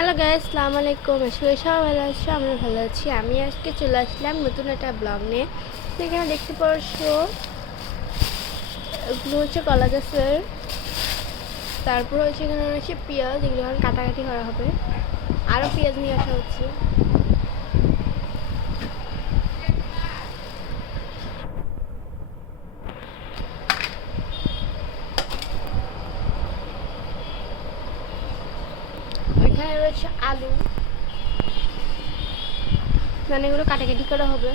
Hello guys, আসসালামু আলাইকুম। সবাই ভালো আছো? আমরা ভালো আছি। আমি আজকে চলে আসলাম নতুন একটা ব্লগ নিয়ে। এখানে দেখতে পাচ্ছো এগুলো হচ্ছে কলা গাছের, তারপর হচ্ছে এখানে রয়েছে পেঁয়াজ, এগুলো এখন কাটাকাটি করা হবে। আরও পেঁয়াজ নিয়ে আসা হচ্ছে। এখানে রয়েছে আলু, মানে এগুলো কাটাকাটি করা হবে।